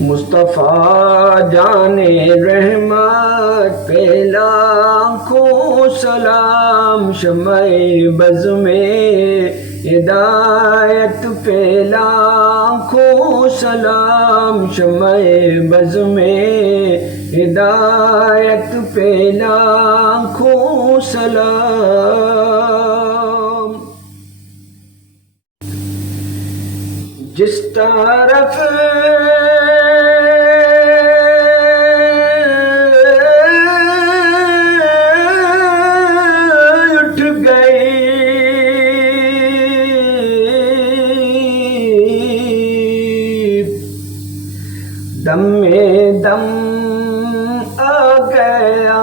مصطفیٰ جان رحمت پہ لاکھوں سلام، شمع بز میں ہدایت پہ لاکھوں سلام، شمع بز میں ہدایت پہ لاکھوں سلام۔ جس طرف اٹھ گئی دم میں دم آ گیا،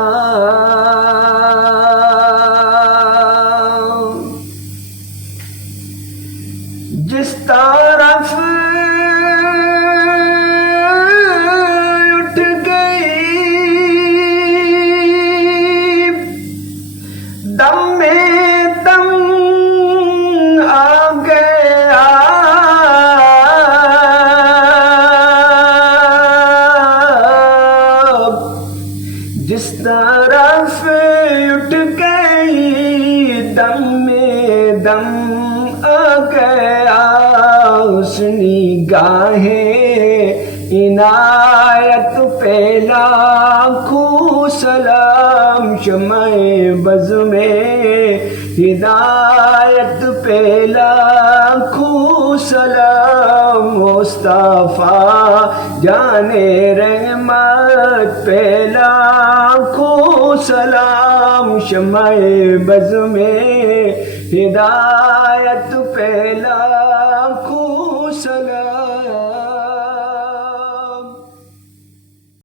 جس طرف اٹھ گئی دم میں دم آ گیا، جس طرف اٹھ گئی دم میں دم آ گیا، اس نگاہ عنایت پہ لاکھوں سلام، شمع بز میں ہدایت پہ لاکھوں سلام، مصطفیٰ جان رحمت پہ لاکھوں سلام، شمع بز میں ہدایت پہ لاکھوں